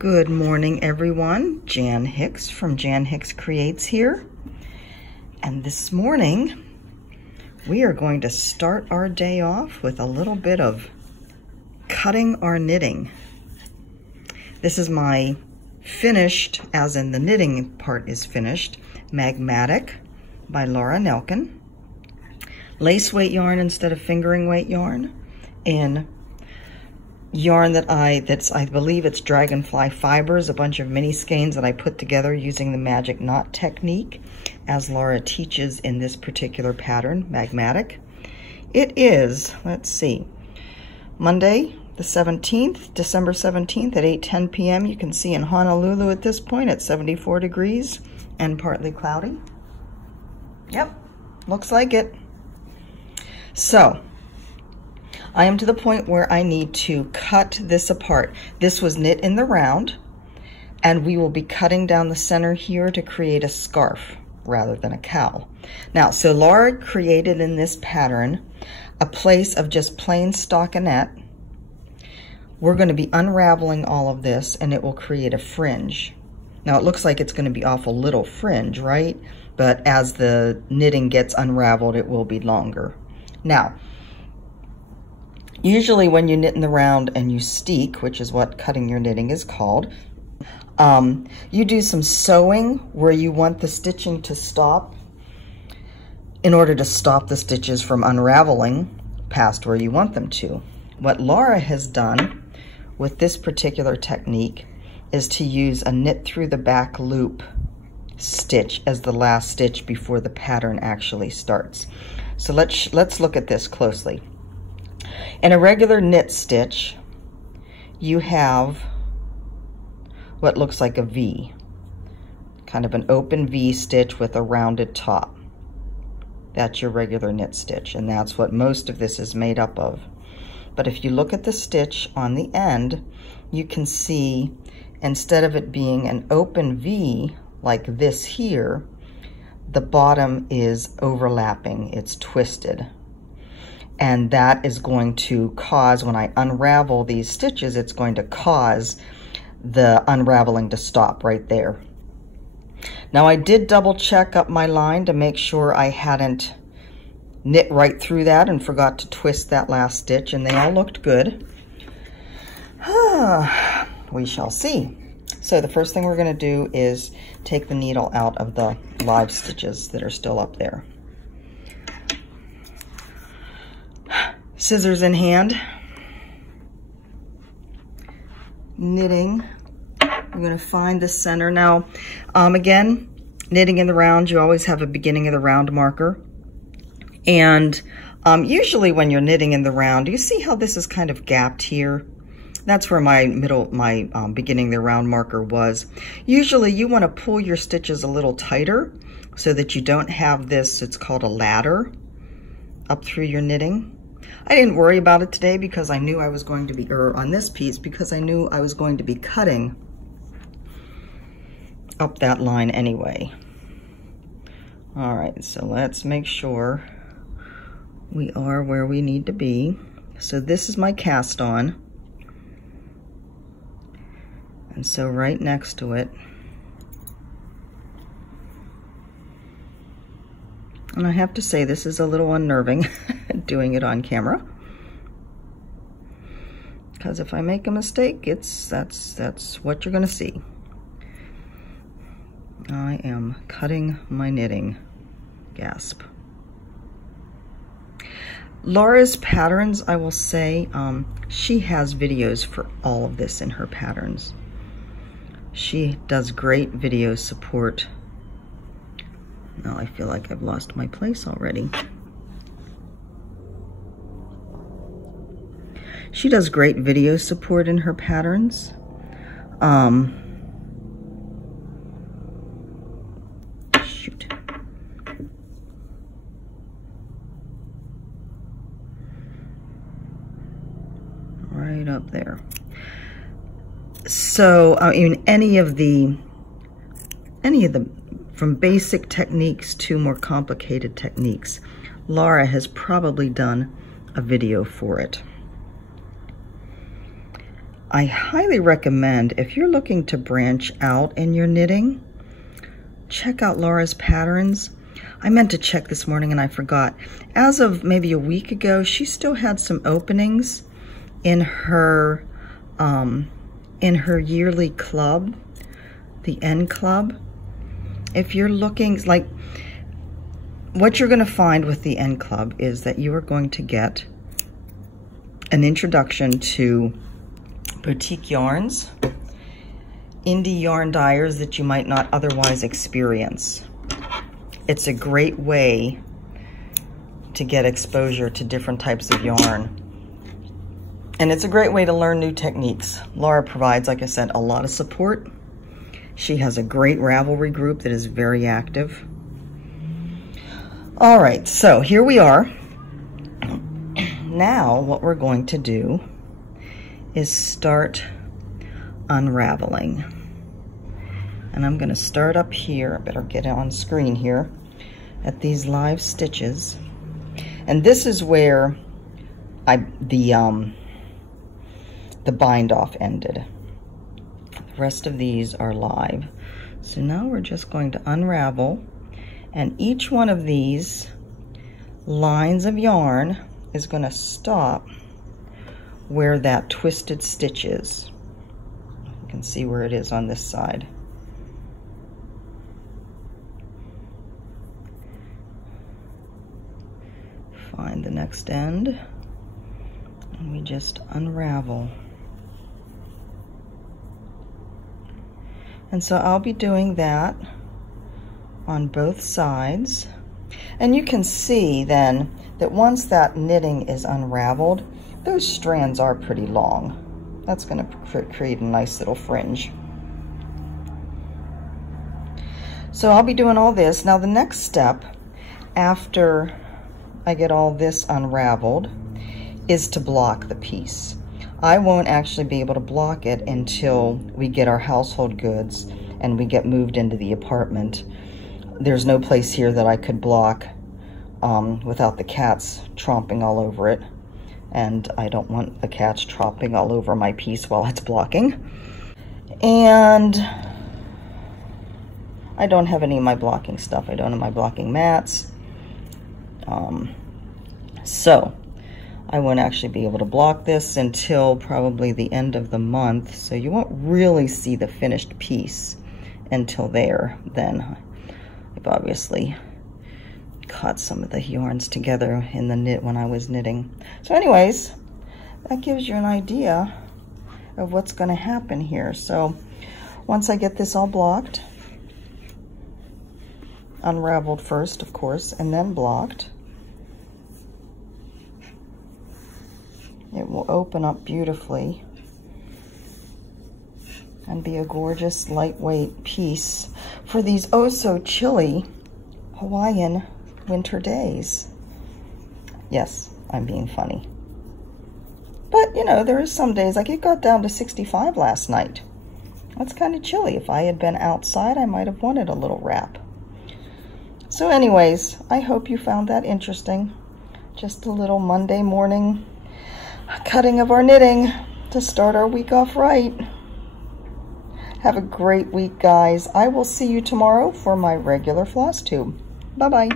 Good morning, everyone. Jan Hicks from Jan Hicks Creates here. And this morning, we are going to start our day off with a little bit of cutting or knitting. This is my finished, as in the knitting part is finished, Magmatic by Laura Nelkin. Lace weight yarn instead of fingering weight yarn, in yarn that I believe it's Dragonfly Fibers, a bunch of mini skeins that I put together using the magic knot technique, as Laura teaches in this particular pattern, Magmatic. It is, let's see, Monday the 17th, December 17th at 8:10 p.m. You can see in Honolulu at this point at 74 degrees and partly cloudy. Yep, looks like it. So, I am to the point where I need to cut this apart. This was knit in the round, and we will be cutting down the center here to create a scarf rather than a cowl. Now, so Laura created in this pattern a place of just plain stockinette. We're going to be unraveling all of this, and it will create a fringe. Now, it looks like it's going to be awful little fringe, right? But as the knitting gets unraveled, it will be longer. Now, usually when you knit in the round and you steek, which is what cutting your knitting is called, you do some sewing where you want the stitching to stop in order to stop the stitches from unraveling past where you want them to. What Laura has done with this particular technique is to use a knit through the back loop stitch as the last stitch before the pattern actually starts. So let's look at this closely. In a regular knit stitch, you have what looks like a V, kind of an open V stitch with a rounded top. That's your regular knit stitch, and that's what most of this is made up of. But if you look at the stitch on the end, you can see instead of it being an open V like this here, the bottom is overlapping, it's twisted. And that is going to cause, when I unravel these stitches, it's going to cause the unraveling to stop right there. Now, I did double check up my line to make sure I hadn't knit right through that and forgot to twist that last stitch, and they all looked good. We shall see. So the first thing we're going to do is take the needle out of the live stitches that are still up there. Scissors in hand. Knitting. I'm going to find the center. Now, again, knitting in the round, you always have a beginning of the round marker. And usually when you're knitting in the round, you see how this is kind of gapped here? That's where my beginning of the round marker was. Usually you want to pull your stitches a little tighter so that you don't have this, it's called a ladder, up through your knitting. I didn't worry about it today because I knew I was going to be, or on this piece, because I knew I was going to be cutting up that line anyway. All right, so let's make sure we are where we need to be. So this is my cast on. And so right next to it, and I have to say this is a little unnerving doing it on camera, because if I make a mistake, that's what you're going to see. I am cutting my knitting. Gasp. Laura's patterns, I will say, she has videos for all of this in her patterns. She does great video support. Now I feel like I've lost my place already. She does great video support in her patterns. Shoot. Right up there. So, I mean, any of the, from basic techniques to more complicated techniques, Laura has probably done a video for it. I highly recommend, if you're looking to branch out in your knitting, check out Laura's patterns. I meant to check this morning and I forgot. As of maybe a week ago, she still had some openings in her yearly club, the N Club. If you're looking, like, what you're going to find with the N Club is that you are going to get an introduction to boutique yarns, indie yarn dyers that you might not otherwise experience. It's a great way to get exposure to different types of yarn. And it's a great way to learn new techniques. Laura provides, like I said, a lot of support. She has a great Ravelry group that is very active. All right, so here we are. Now what we're going to do is start unraveling. And I'm going to start up here. I better get it on screen here at these live stitches. And this is where the bind off ended. The rest of these are live. So now we're just going to unravel, and each one of these lines of yarn is going to stop where that twisted stitch is. You can see where it is on this side. Find the next end, and we just unravel. And so I'll be doing that on both sides. And you can see then that once that knitting is unraveled, those strands are pretty long. That's going to create a nice little fringe. So I'll be doing all this. Now the next step after I get all this unraveled is to block the piece. I won't actually be able to block it until we get our household goods and we get moved into the apartment. There's no place here that I could block without the cats tromping all over it. And I don't want the cats tromping all over my piece while it's blocking. And I don't have any of my blocking stuff. I don't have my blocking mats. So I won't actually be able to block this until probably the end of the month. So you won't really see the finished piece until there. Then I've obviously caught some of the yarns together in the knit when I was knitting. So anyways, that gives you an idea of what's going to happen here. So once I get this all blocked, unraveled first, of course, and then blocked, it will open up beautifully and be a gorgeous lightweight piece for these oh so chilly Hawaiian winter days. Yes, I'm being funny. But you know, there is some days, like it got down to 65 last night. That's kind of chilly. If I had been outside, I might have wanted a little wrap. So anyways, I hope you found that interesting. Just a little Monday morning cutting of our knitting to start our week off right. Have a great week, guys. I will see you tomorrow for my regular floss tube. Bye-bye.